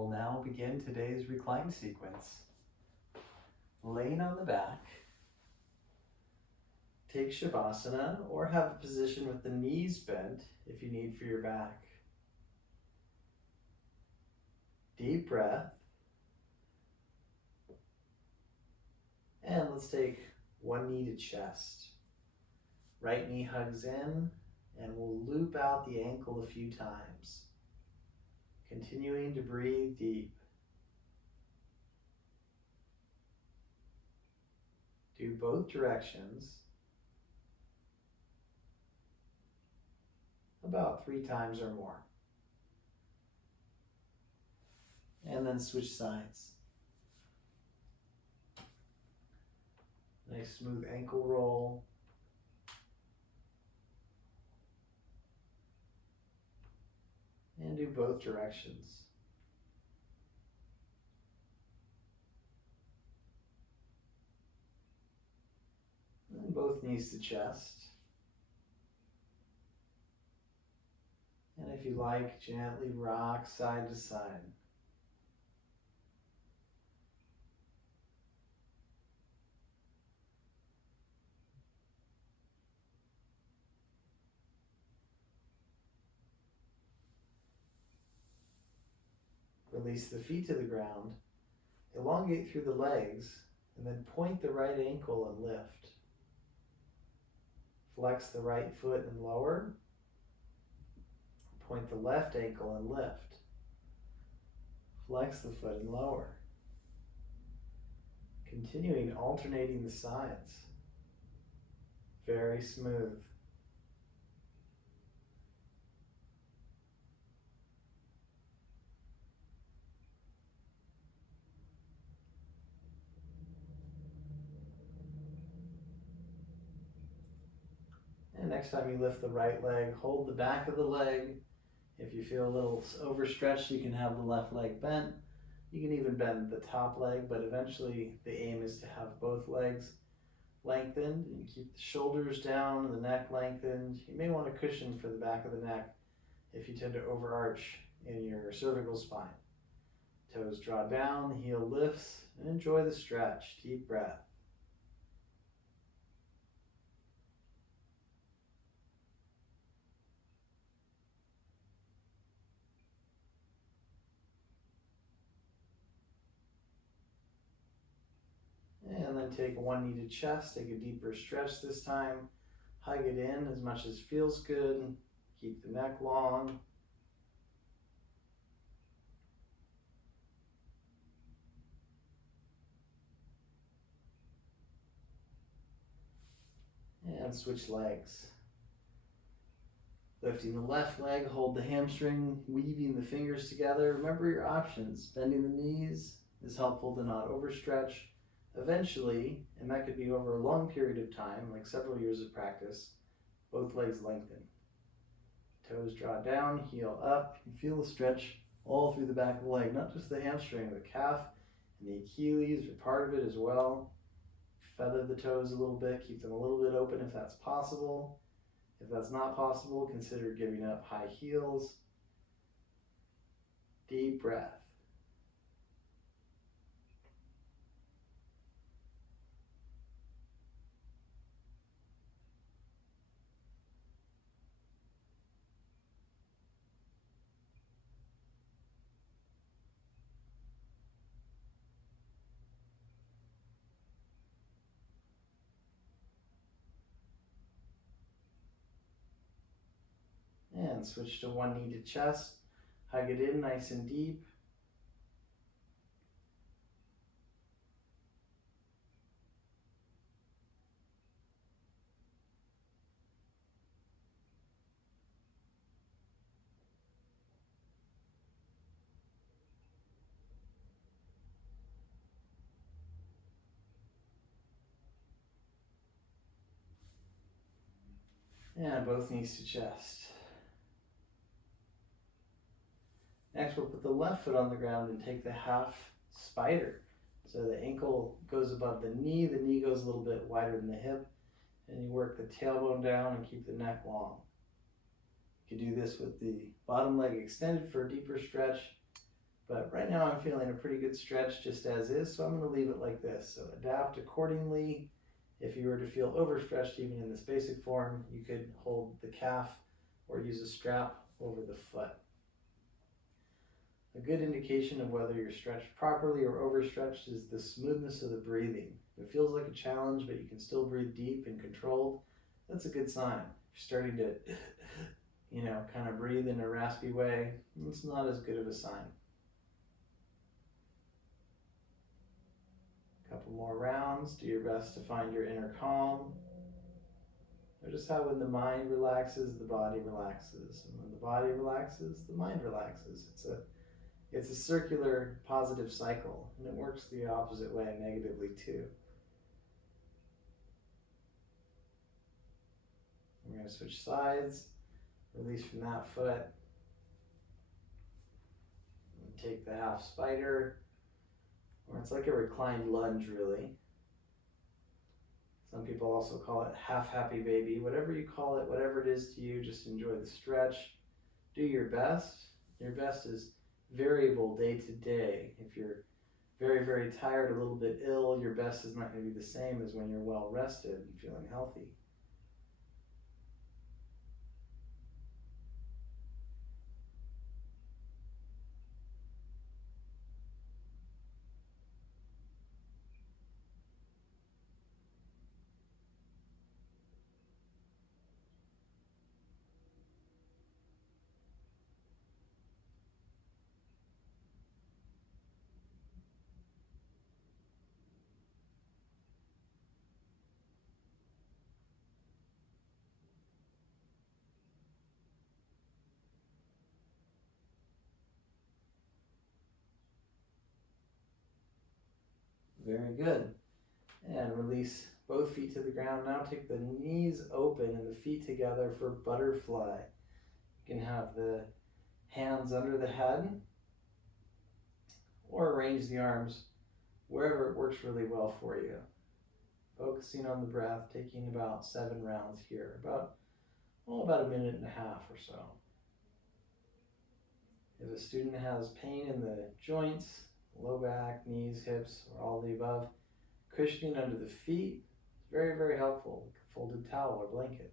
We'll now begin today's reclined sequence. Laying on the back, take Shavasana or have a position with the knees bent if you need for your back. Deep breath. And let's take one knee to chest. Right knee hugs in, and we'll loop out the ankle a few times. Continuing to breathe deep. Do both directions about 3 times or more. And then switch sides. Nice smooth ankle roll. And do both directions. And both knees to chest. And if you like, gently rock side to side. Release the feet to the ground, elongate through the legs, and then point the right ankle and lift. Flex the right foot and lower. Point the left ankle and lift. Flex the foot and lower. Continuing alternating the sides. Very smooth. And next time you lift the right leg, hold the back of the leg. If you feel a little overstretched, you can have the left leg bent. You can even bend the top leg, but eventually the aim is to have both legs lengthened. And keep the shoulders down, the neck lengthened. You may want a cushion for the back of the neck if you tend to overarch in your cervical spine. Toes draw down, the heel lifts, and enjoy the stretch. Deep breath. And then take one knee to chest, take a deeper stretch this time. Hug it in as much as feels good. Keep the neck long. And switch legs. Lifting the left leg, hold the hamstring, weaving the fingers together. Remember your options. Bending the knees is helpful to not overstretch. Eventually, and that could be over a long period of time, like several years of practice, both legs lengthen. Toes draw down, heel up. You feel the stretch all through the back of the leg, not just the hamstring, the calf and the Achilles are part of it as well. Feather the toes a little bit, keep them a little bit open if that's possible. If that's not possible, consider giving up high heels. Deep breath. And switch to one knee to chest. Hug it in nice and deep. And both knees to chest. Next, we'll put the left foot on the ground and take the half spider. So the ankle goes above the knee goes a little bit wider than the hip, and you work the tailbone down and keep the neck long. You can do this with the bottom leg extended for a deeper stretch, But right now I'm feeling a pretty good stretch just as is, so I'm going to leave it like this. So adapt accordingly. If you were to feel overstretched even in this basic form, you could hold the calf or use a strap over the foot. A good indication of whether you're stretched properly or overstretched is the smoothness of the breathing. If it feels like a challenge, but you can still breathe deep and controlled, that's a good sign. If you're starting to, kind of breathe in a raspy way, it's not as good of a sign. A couple more rounds. Do your best to find your inner calm. Notice how when the mind relaxes, the body relaxes. And when the body relaxes, the mind relaxes. It's a circular positive cycle, and it works the opposite way negatively too. We're going to switch sides, release from that foot, and take the half spider, or it's like a reclined lunge really. Some people also call it half happy baby. Whatever you call it, whatever it is to you, just enjoy the stretch. Do your best. Your best is variable day to day. If you're very, very tired, a little bit ill, your best is not going to be the same as when you're well rested and feeling healthy. Very good. And release both feet to the ground. Now take the knees open and the feet together for butterfly. You can have the hands under the head or arrange the arms wherever it works really well for you. Focusing on the breath, taking about 7 rounds here, about a minute and a half or so. If a student has pain in the joints, low back, knees, hips, or all of the above, cushioning under the feet is very, very helpful, like a folded towel or blanket.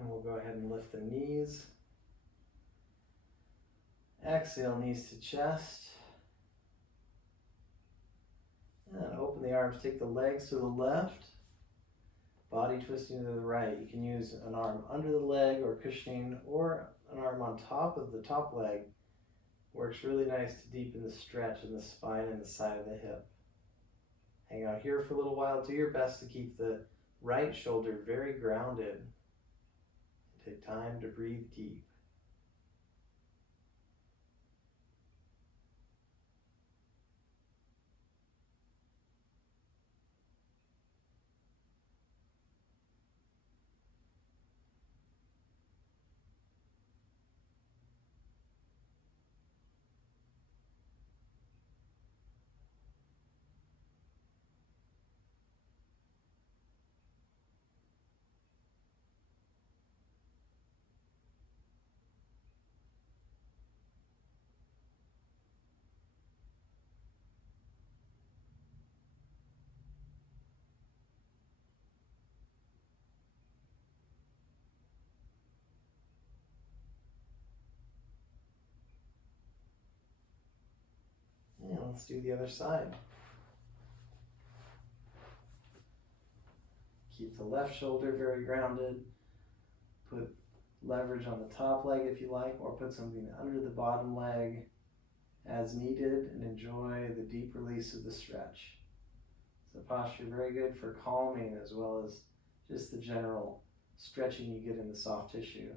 And we'll go ahead and lift the knees. Exhale, knees to chest. And open the arms, take the legs to the left. Body twisting to the right. You can use an arm under the leg or cushioning, or an arm on top of the top leg. Works really nice to deepen the stretch in the spine and the side of the hip. Hang out here for a little while. Do your best to keep the right shoulder very grounded. Take time to breathe deep. And let's do the other side. Keep the left shoulder very grounded. Put leverage on the top leg if you like, or put something under the bottom leg as needed, and enjoy the deep release of the stretch. So posture very good for calming as well as just the general stretching you get in the soft tissue.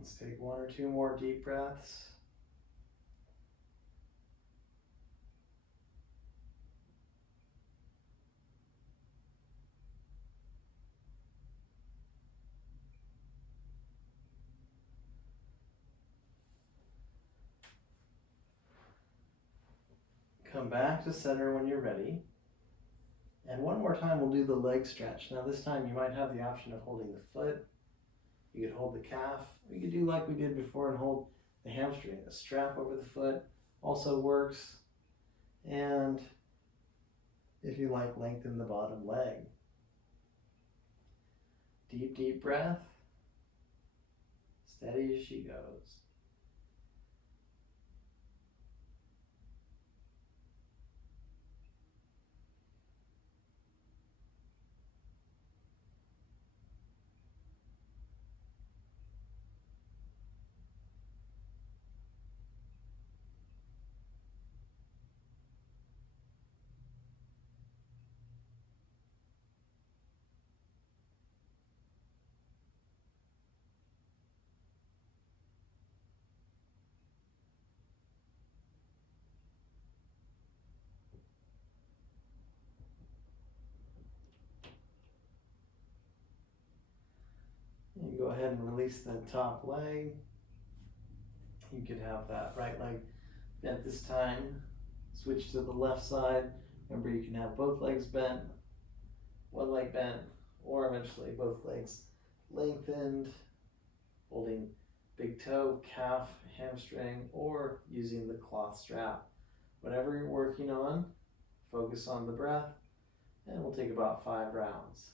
Let's take one or two more deep breaths. Come back to center when you're ready. And one more time we'll do the leg stretch. Now this time you might have the option of holding the foot. You could hold the calf. You could do like we did before and hold the hamstring. A strap over the foot also works. And if you like, lengthen the bottom leg. Deep, deep breath. Steady as she goes. And go ahead and release the top leg. You could have that right leg bent this time. Switch to the left side. Remember, you can have both legs bent, one leg bent, or eventually both legs lengthened, holding big toe, calf, hamstring, or using the cloth strap. Whatever you're working on, focus on the breath, and we'll take about 5 rounds.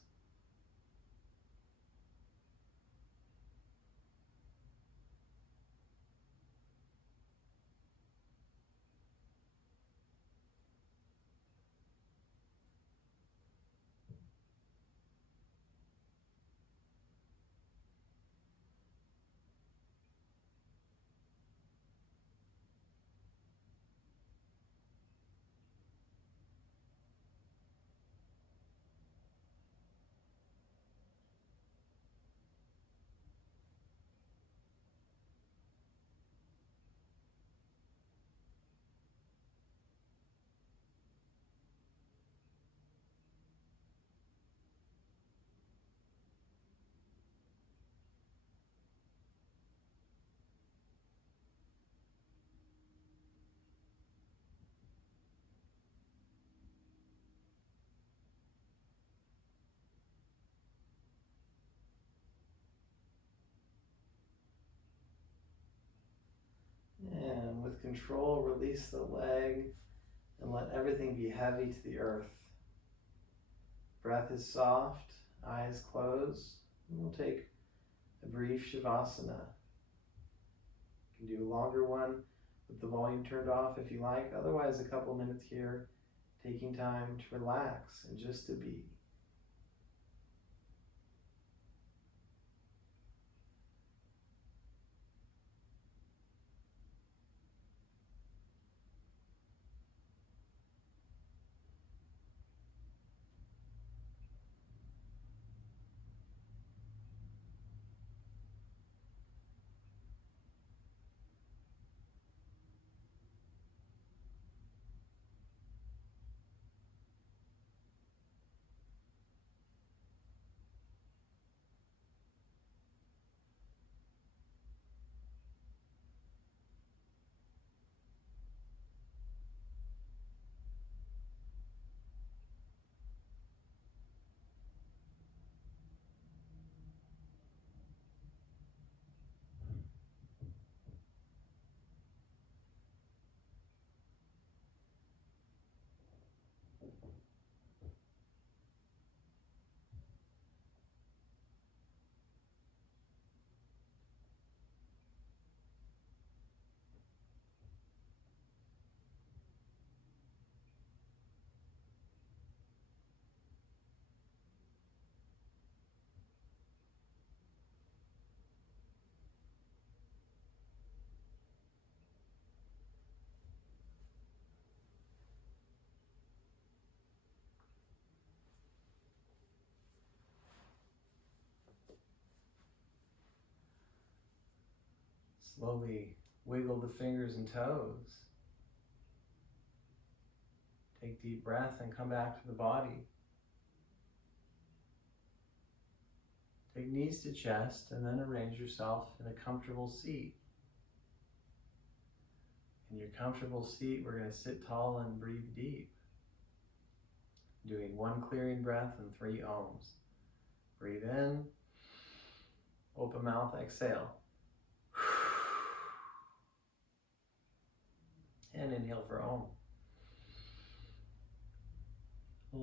control, release the leg and let everything be heavy to the earth. Breath is soft, eyes closed. And we'll take a brief Shavasana. You can do a longer one with the volume turned off if you like. Otherwise, a couple minutes here, taking time to relax and just to be. Slowly wiggle the fingers and toes. Take deep breath and come back to the body. Take knees to chest and then arrange yourself in a comfortable seat. In your comfortable seat, we're going to sit tall and breathe deep. Doing 1 clearing breath and 3 ohms. Breathe in, open mouth, exhale. And inhale for Om. Om.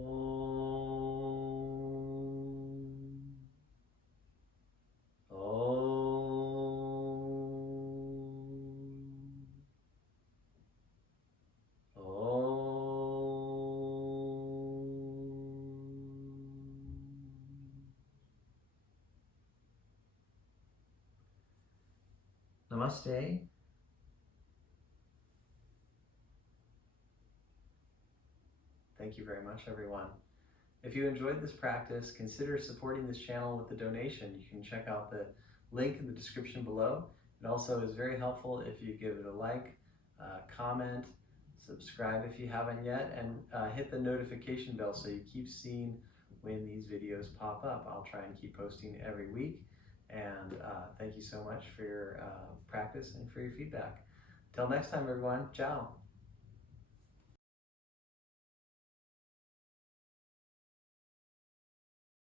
Om. Om. Namaste. Thank you very much, everyone. If you enjoyed this practice, consider supporting this channel with a donation. You can check out the link in the description below. It also is very helpful if you give it a like, comment, subscribe if you haven't yet, and hit the notification bell so you keep seeing when these videos pop up. I'll try and keep posting every week. And thank you so much for your practice and for your feedback. Till next time, everyone. Ciao.